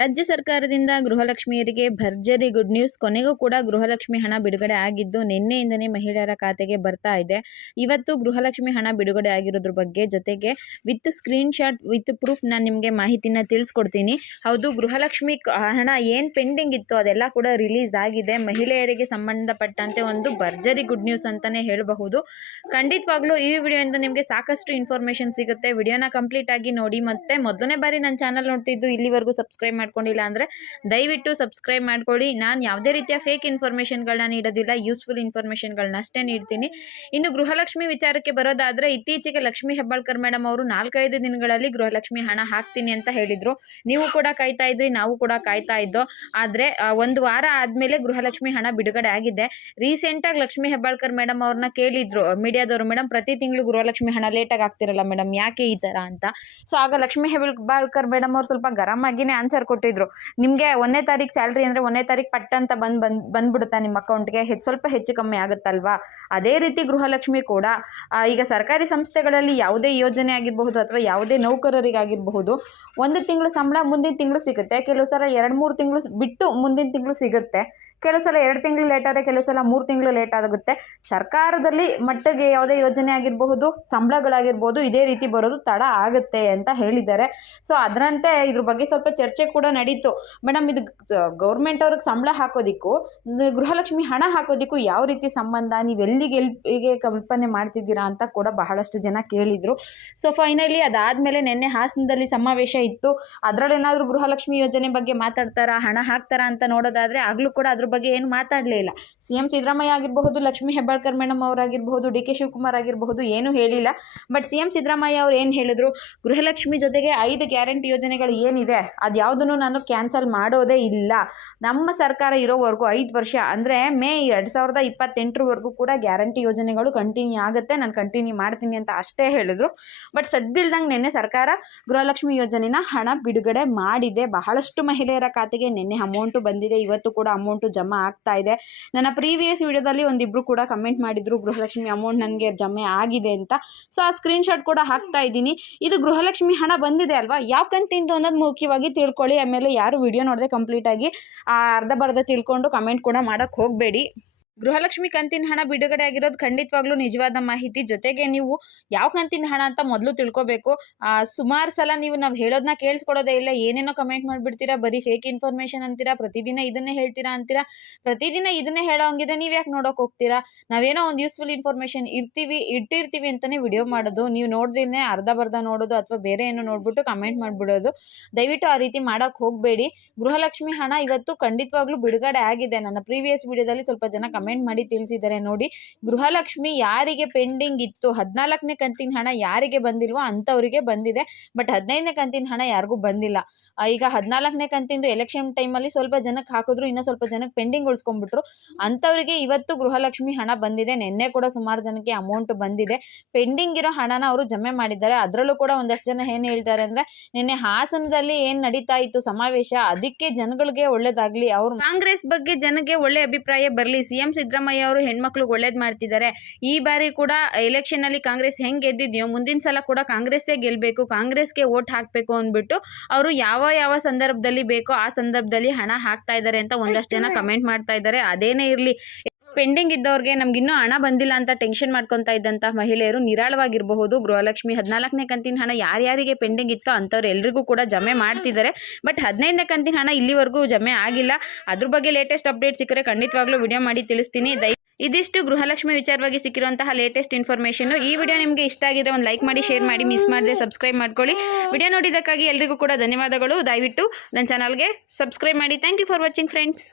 ರಾಜ್ಯ ಸರ್ಕಾರದಿಂದ ಗೃಹಲಕ್ಷ್ಮಿಯರಿಗೆ ಭರ್ಜರಿ ಗುಡ್ ನ್ಯೂಸ್. ಕೊನೆಗೂ ಕೂಡ ಗೃಹಲಕ್ಷ್ಮಿ ಹಣ ಬಿಡುಗಡೆ ಆಗಿದ್ದು ನಿನ್ನೆಯಿಂದನೇ ಮಹಿಳೆಯರ ಖಾತೆಗೆ ಬರ್ತಾ ಇದೆ. ಇವತ್ತು ಗೃಹಲಕ್ಷ್ಮಿ ಹಣ ಬಿಡುಗಡೆ ಆಗಿರೋದ್ರ ಬಗ್ಗೆ ಜೊತೆಗೆ with screen shot with proof ನಾನು ನಿಮಗೆ ಮಾಹಿತಿನ ತಿಳಿಸ್ಕೊಡ್ತೀನಿ. ಹೌದು, ಗೃಹಲಕ್ಷ್ಮಿ ಹಣ ಏನು ಪೆಂಡಿಂಗ್ ಇತ್ತು ಅದೆಲ್ಲ ಕೂಡ ರಿಲೀಸ್ ಆಗಿದೆ. ಮಹಿಳೆಯರಿಗೆ ಸಂಬಂಧಪಟ್ಟಂತೆ ಒಂದು ಭರ್ಜರಿ ಗುಡ್ ನ್ಯೂಸ್ ಅಂತಲೇ ಹೇಳಬಹುದು. ಖಂಡಿತವಾಗ್ಲೂ ಈ ವಿಡಿಯೋಯಿಂದ ನಿಮಗೆ ಸಾಕಷ್ಟು ಇನ್ಫಾರ್ಮೇಷನ್ ಸಿಗುತ್ತೆ. ವಿಡಿಯೋನ ಕಂಪ್ಲೀಟ್ ಆಗಿ ನೋಡಿ. ಮತ್ತೆ ಮೊದಲನೇ ಬಾರಿ ನನ್ನ ಚಾನಲ್ ನೋಡ್ತಿದ್ದು ಇಲ್ಲಿವರೆಗೂ ಸಬ್ಸ್ಕ್ರೈಬ್ ಮಾಡ್ಕೊಂಡಿಲ್ಲ ಅಂದರೆ ದಯವಿಟ್ಟು ಸಬ್ಸ್ಕ್ರೈಬ್ ಮಾಡ್ಕೊಳ್ಳಿ. ನಾನು ಯಾವುದೇ ರೀತಿಯ ಫೇಕ್ ಇನ್ಫಾರ್ಮೇಷನ್ಗಳನ್ನ ನೀಡೋದಿಲ್ಲ, ಯೂಸ್ಫುಲ್ ಇನ್ಫಾರ್ಮೇಷನ್ಗಳನ್ನ ಅಷ್ಟೇ ನೀಡ್ತೀನಿ. ಇನ್ನು ಗೃಹಲಕ್ಷ್ಮಿ ವಿಚಾರಕ್ಕೆ ಬರೋದಾದರೆ ಇತ್ತೀಚೆಗೆ ಲಕ್ಷ್ಮೀ ಹೆಬ್ಬಾಳ್ಕರ್ ಮೇಡಮ್ ಅವರು 4-5 ದಿನಗಳಲ್ಲಿ ಗೃಹಲಕ್ಷ್ಮಿ ಹಣ ಹಾಕ್ತೀನಿ ಅಂತ ಹೇಳಿದರು. ನೀವು ಕೂಡ ಕಾಯ್ತಾ ಇದ್ರಿ, ನಾವು ಕೂಡ ಕಾಯ್ತಾ ಇದ್ದೋ. ಆದರೆ ಒಂದು ವಾರ ಆದಮೇಲೆ ಗೃಹಲಕ್ಷ್ಮಿ ಹಣ ಬಿಡುಗಡೆ ಆಗಿದೆ. ರೀಸೆಂಟಾಗಿ ಲಕ್ಷ್ಮೀ ಹೆಬ್ಬಾಳ್ಕರ್ ಮೇಡಮ್ ಅವ್ರನ್ನ ಕೇಳಿದ್ರು ಮೀಡಿಯಾದವರು, ಮೇಡಮ್ ಪ್ರತಿ ತಿಂಗಳು ಗೃಹಲಕ್ಷ್ಮಿ ಹಣ ಲೇಟಾಗಿ ಆಗ್ತಿರಲ್ಲ ಮೇಡಮ್, ಯಾಕೆ ಈ ಥರ ಅಂತ. ಸೊ ಆಗ ಲಕ್ಷ್ಮೀ ಹೆಬ್ಬಾಳ್ಕರ್ ಮೇಡಮ್ ಅವ್ರು ಸ್ವಲ್ಪ ಗರಂ ಆಗಿನೇ ಆನ್ಸರ್ ಕೊಟ್ಟಿದ್ರು. ನಿಮಗೆ 1ನೇ ತಾರೀಕು ಸ್ಯಾಲ್ರಿ ಅಂದರೆ 1ನೇ ತಾರೀಕು ಪಟ್ ಅಂತ ಬಂದ್ಬಿಡುತ್ತಾ ನಿಮ್ಮ ಅಕೌಂಟ್ಗೆ, ಸ್ವಲ್ಪ ಹೆಚ್ಚು ಕಮ್ಮಿ ಆಗುತ್ತಲ್ವಾ. ಅದೇ ರೀತಿ ಗೃಹಲಕ್ಷ್ಮಿ ಕೂಡ ಈಗ ಸರ್ಕಾರಿ ಸಂಸ್ಥೆಗಳಲ್ಲಿ ಯಾವುದೇ ಯೋಜನೆ ಆಗಿರಬಹುದು ಅಥವಾ ಯಾವುದೇ ನೌಕರರಿಗಾಗಿರಬಹುದು, ಒಂದು ತಿಂಗಳು ಸಂಬಳ ಮುಂದಿನ ತಿಂಗಳು ಸಿಗುತ್ತೆ. ಕೆಲವು ಸಲ 2-3 ತಿಂಗಳು ಬಿಟ್ಟು ಮುಂದಿನ ತಿಂಗಳು ಸಿಗುತ್ತೆ. ಕೆಲವು ಸಲ 2 ತಿಂಗಳು ಲೇಟ್ ಆದರೆ ಕೆಲವು ಸಲ 3 ತಿಂಗಳು ಲೇಟ್ ಆಗುತ್ತೆ. ಸರ್ಕಾರದಲ್ಲಿ ಮಟ್ಟಿಗೆ ಯಾವುದೇ ಯೋಜನೆ ಆಗಿರಬಹುದು, ಸಂಬಳಗಳಾಗಿರ್ಬೋದು, ಇದೇ ರೀತಿ ಬರೋದು ತಡ ಆಗುತ್ತೆ ಅಂತ ಹೇಳಿದ್ದಾರೆ. ಸೊ ಅದರಂತೆ ಇದ್ರ ಬಗ್ಗೆ ಸ್ವಲ್ಪ ಚರ್ಚೆ ಕೂಡ ನಡೀತು. ಮೇಡಮ್, ಇದು ಗೌರ್ಮೆಂಟ್ ಅವ್ರಿಗೆ ಸಂಬಳ ಹಾಕೋದಿಕ್ಕೂ ಗೃಹಲಕ್ಷ್ಮಿ ಹಣ ಹಾಕೋದಿಕ್ಕೂ ಯಾವ ರೀತಿ ಸಂಬಂಧ, ನೀವು ಎಲ್ಲಿಗೆ ಕಲ್ಪನೆ ಮಾಡ್ತಿದ್ದೀರಾ ಅಂತ ಕೂಡ ಬಹಳಷ್ಟು ಜನ ಕೇಳಿದರು. ಸೊ ಫೈನಲಿ ಅದಾದಮೇಲೆ ನಿನ್ನೆ ಹಾಸನದಲ್ಲಿ ಸಮಾವೇಶ ಇತ್ತು. ಅದರಲ್ಲೇನಾದರೂ ಗೃಹಲಕ್ಷ್ಮಿ ಯೋಜನೆ ಬಗ್ಗೆ ಮಾತಾಡ್ತಾರಾ, ಹಣ ಹಾಕ್ತಾರಾ ಅಂತ ನೋಡೋದಾದರೆ ಆಗಲೂ ಕೂಡ ಅದ್ರ ಬಗ್ಗೆ ಏನು ಮಾತಾಡಲೇ ಇಲ್ಲ. CM ಸಿದ್ದರಾಮಯ್ಯ ಆಗಿರಬಹುದು, ಲಕ್ಷ್ಮೀ ಹೆಬ್ಬಾಳ್ಕರ್ ಮೇಡಮ್ ಅವರಾಗಿರಬಹುದು, DK ಶಿವಕುಮಾರ್ ಆಗಿರಬಹುದು, ಏನೂ ಹೇಳಿಲ್ಲ. ಬಟ್ CM ಸಿದ್ದರಾಮಯ್ಯ ಅವ್ರು ಏನು ಹೇಳಿದ್ರು, ಗೃಹಲಕ್ಷ್ಮಿ ಜೊತೆಗೆ 5 ಗ್ಯಾರಂಟಿ ಯೋಜನೆಗಳು ಏನಿದೆ ಅದು ಯಾವುದನ್ನು ನಾನು ಕ್ಯಾನ್ಸಲ್ ಮಾಡೋದೇ ಇಲ್ಲ. ನಮ್ಮ ಸರ್ಕಾರ ಇರೋವರೆಗೂ 5 ವರ್ಷ ಅಂದರೆ ಮೇ 2028 ಕೂಡ ಗ್ಯಾರಂಟಿ ಯೋಜನೆಗಳು ಕಂಟಿನ್ಯೂ ಆಗುತ್ತೆ, ನಾನು ಕಂಟಿನ್ಯೂ ಮಾಡ್ತೀನಿ ಅಂತ ಅಷ್ಟೇ ಹೇಳಿದ್ರು. ಬಟ್ ಸದ್ದಿಲ್ದಂಗೆ ನಿನ್ನೆ ಸರ್ಕಾರ ಗೃಹಲಕ್ಷ್ಮಿ ಯೋಜನೆನ ಹಣ ಬಿಡುಗಡೆ ಮಾಡಿದೆ. ಬಹಳಷ್ಟು ಮಹಿಳೆಯರ ಖಾತೆಗೆ ನಿನ್ನೆ ಅಮೌಂಟು ಬಂದಿದೆ. ಇವತ್ತು ಕೂಡ ಅಮೌಂಟು ಜಮಾ ಆಗ್ತಾ ಇದೆ. ನನ್ನ ಪ್ರೀವಿಯಸ್ ವಿಡಿಯೋದಲ್ಲಿ ಒಂದಿಬ್ರು ಕೂಡ ಕಮೆಂಟ್ ಮಾಡಿದ್ರು ಗೃಹಲಕ್ಷ್ಮಿ ಅಮೌಂಟ್ ನನಗೆ ಜಮೆ ಆಗಿದೆ ಅಂತ. ಸೊ ಆ ಸ್ಕ್ರೀನ್ ಶಾಟ್ ಕೂಡ ಹಾಕ್ತಾ ಇದ್ದೀನಿ. ಇದು ಗೃಹಲಕ್ಷ್ಮಿ ಹಣ ಬಂದಿದೆ ಅಲ್ವಾ, ಯಾವ ಕಂತಿಂದು ಅನ್ನೋದು ಮುಖ್ಯವಾಗಿ ತಿಳ್ಕೊಳ್ಳಿ. ಆಮೇಲೆ ಯಾರು ವಿಡಿಯೋ ನೋಡದೆ ಕಂಪ್ಲೀಟಾಗಿ ಅರ್ಧ ತಿಳ್ಕೊಂಡು ಕಮೆಂಟ್ ಕೂಡ ಮಾಡೋಕ್ಕೆ ಹೋಗಬೇಡಿ. ಗೃಹಲಕ್ಷ್ಮಿ ಕಂತಿನ ಹಣ ಬಿಡುಗಡೆ ಆಗಿರೋದು ಖಂಡಿತವಾಗ್ಲೂ ನಿಜವಾದ ಮಾಹಿತಿ. ಜೊತೆಗೆ ನೀವು ಯಾವ ಕಂತಿನ ಹಣ ಅಂತ ಮೊದಲು ತಿಳ್ಕೊಬೇಕು. ಸುಮಾರು ಸಲ ನಾವು ಹೇಳೋದನ್ನ ಕೇಳಿಸ್ಕೊಡೋದೇ ಇಲ್ಲ, ಏನೇನೋ ಕಮೆಂಟ್ ಮಾಡಿಬಿಡ್ತೀರಾ, ಬರೀ ಫೇಕ್ ಇನ್ಫಾರ್ಮೇಷನ್ ಅಂತೀರಾ, ಪ್ರತಿದಿನ ಇದನ್ನೇ ಹೇಳ್ತೀರಾ ಅಂತೀರಾ. ಪ್ರತಿದಿನ ಇದನ್ನೇ ಹೇಳೋ ಹಂಗಿದ್ರೆ ನೀವು ಯಾಕೆ ನೋಡೋಕೆ ಹೋಗ್ತೀರಾ? ನಾವೇನೋ ಒಂದು ಯೂಸ್ಫುಲ್ ಇನ್ಫಾರ್ಮೇಷನ್ ಇಟ್ಟಿರ್ತೀವಿ ಅಂತಲೇ ವಿಡಿಯೋ ಮಾಡೋದು, ನೀವು ನೋಡ್ದೇನೆ ಅರ್ಧ ನೋಡೋದು ಅಥವಾ ಬೇರೆ ಏನೋ ನೋಡ್ಬಿಟ್ಟು ಕಮೆಂಟ್ ಮಾಡಿಬಿಡೋದು. ದಯವಿಟ್ಟು ಆ ರೀತಿ ಮಾಡೋಕ್ಕೆ ಹೋಗಬೇಡಿ. ಗೃಹಲಕ್ಷ್ಮಿ ಹಣ ಇವತ್ತು ಖಂಡಿತವಾಗ್ಲೂ ಬಿಡುಗಡೆ ಆಗಿದೆ. ನನ್ನ ಪ್ರೀವಿಯಸ್ ವಿಡಿಯೋದಲ್ಲಿ ಸ್ವಲ್ಪ ಜನ ಕಮೆಂಟ್ ಮಾಡಿ ತಿಳಿಸಿದ್ದಾರೆ ನೋಡಿ. ಗೃಹಲಕ್ಷ್ಮಿ ಯಾರಿಗೆ ಪೆಂಡಿಂಗ್ ಇತ್ತು, 14ನೇ ಕಂತಿನ ಹಣ ಯಾರಿಗೆ ಬಂದಿಲ್ವೋ ಅಂಥವರಿಗೆ ಬಂದಿದೆ. ಬಟ್ 15ನೇ ಕಂತಿನ ಹಣ ಯಾರಿಗೂ ಬಂದಿಲ್ಲ. ಈಗ 14ನೇ ಕಂತಿಂದು ಎಲೆಕ್ಷನ್ ಟೈಮಲ್ಲಿ ಸ್ವಲ್ಪ ಜನಕ್ಕೆ ಹಾಕಿದ್ರು, ಇನ್ನೂ ಸ್ವಲ್ಪ ಜನಕ್ಕೆ ಪೆಂಡಿಂಗ್ ಉಳಿಸ್ಕೊಂಡ್ಬಿಟ್ರು. ಅಂಥವರಿಗೆ ಇವತ್ತು ಗೃಹಲಕ್ಷ್ಮಿ ಹಣ ಬಂದಿದೆ. ನಿನ್ನೆ ಕೂಡ ಸುಮಾರು ಜನಕ್ಕೆ ಅಮೌಂಟ್ ಬಂದಿದೆ. ಪೆಂಡಿಂಗ್ ಇರೋ ಹಣನ ಅವರು ಜಮೆ ಮಾಡಿದ್ದಾರೆ. ಅದರಲ್ಲೂ ಕೂಡ ಒಂದಷ್ಟು ಜನ ಏನು ಹೇಳ್ತಾರೆ ಅಂದರೆ, ನಿನ್ನೆ ಹಾಸನದಲ್ಲಿ ಏನು ನಡೀತಾ ಇತ್ತು ಸಮಾವೇಶ, ಅದಕ್ಕೆ ಜನಗಳಿಗೆ ಒಳ್ಳೇದಾಗಲಿ, ಅವರು ಕಾಂಗ್ರೆಸ್ ಬಗ್ಗೆ ಜನಕ್ಕೆ ಒಳ್ಳೆ ಅಭಿಪ್ರಾಯ ಬರಲಿ, CM ಸಿದ್ದರಾಮಯ್ಯ ಅವರು ಹೆಣ್ಮಕ್ಳಿಗೆ ಒಳ್ಳೇದು ಮಾಡ್ತಿದ್ದಾರೆ. ಈ ಬಾರಿ ಕೂಡ ಎಲೆಕ್ಷನಲ್ಲಿ ಕಾಂಗ್ರೆಸ್ ಹೆಂಗೆ ಗೆದ್ದಿದೆಯೋ ಮುಂದಿನ ಸಲ ಕೂಡ ಕಾಂಗ್ರೆಸ್ಸೇ ಗೆಲ್ಲಬೇಕು, ಕಾಂಗ್ರೆಸ್ಗೆ ವೋಟ್ ಹಾಕಬೇಕು ಅಂದ್ಬಿಟ್ಟು ಅವರು ಯಾವ ಸಂದರ್ಭದಲ್ಲಿ ಬೇಕೋ ಆ ಸಂದರ್ಭದಲ್ಲಿ ಹಣ ಹಾಕ್ತಾ ಇದ್ದಾರೆ ಅಂತ ಒಂದಷ್ಟು ಜನ ಕಮೆಂಟ್ ಮಾಡ್ತಾ ಇದ್ದಾರೆ. ಅದೇನೇ ಇರಲಿ, ಪೆಂಡಿಂಗ್ ಇದ್ದವ್ರಿಗೆ ನಮಗಿನ್ನೂ ಹಣ ಬಂದಿಲ್ಲ ಅಂತ ಟೆನ್ಷನ್ ಮಾಡ್ಕೊತಾ ಇದ್ದಂಥ ಮಹಿಳೆಯರು ನಿರಾಳವಾಗಿರಬಹುದು. ಗೃಹಲಕ್ಷ್ಮಿ 14ನೇ ಕಂತಿನ ಹಣ ಯಾರ್ಯಾರಿಗೆ ಪೆಂಡಿಂಗ್ ಇತ್ತೋ ಅಂಥವ್ರು ಎಲ್ರಿಗೂ ಕೂಡ ಜಮೆ ಮಾಡ್ತಿದ್ದಾರೆ. ಬಟ್ 15ನೇ ಕಂತಿನ ಹಣ ಇಲ್ಲಿವರೆಗೂ ಜಮೆ ಆಗಿಲ್ಲ. ಅದ್ರ ಬಗ್ಗೆ ಲೇಟೆಸ್ಟ್ ಅಪ್ಡೇಟ್ ಸಿಕ್ಕರೆ ಖಂಡಿತವಾಗ್ಲೂ ವಿಡಿಯೋ ಮಾಡಿ ತಿಳಿಸ್ತೀನಿ. ಇದಿಷ್ಟು ಗೃಹಲಕ್ಷ್ಮಿ ವಿಚಾರವಾಗಿ ಸಿಕ್ಕಿರುವಂತಹ ಲೇಟೆಸ್ಟ್ ಇನ್ಫಾರ್ಮೇಷನ್. ಈ ವಿಡಿಯೋ ನಿಮಗೆ ಇಷ್ಟ ಆಗಿದ್ರೆ ಒಂದು ಲೈಕ್ ಮಾಡಿ, ಶೇರ್ ಮಾಡಿ, ಮಿಸ್ ಮಾಡದೆ ಸಬ್ಸ್ಕ್ರೈಬ್ ಮಾಡ್ಕೊಳ್ಳಿ. ವಿಡಿಯೋ ನೋಡಿದ್ದಕ್ಕಾಗಿ ಎಲ್ರಿಗೂ ಕೂಡ ಧನ್ಯವಾದಗಳು. ದಯವಿಟ್ಟು ನನ್ನ ಚಾನಲ್ಗೆ ಸಬ್ಸ್ಕ್ರೈಬ್ ಮಾಡಿ. Thank you for watching friends.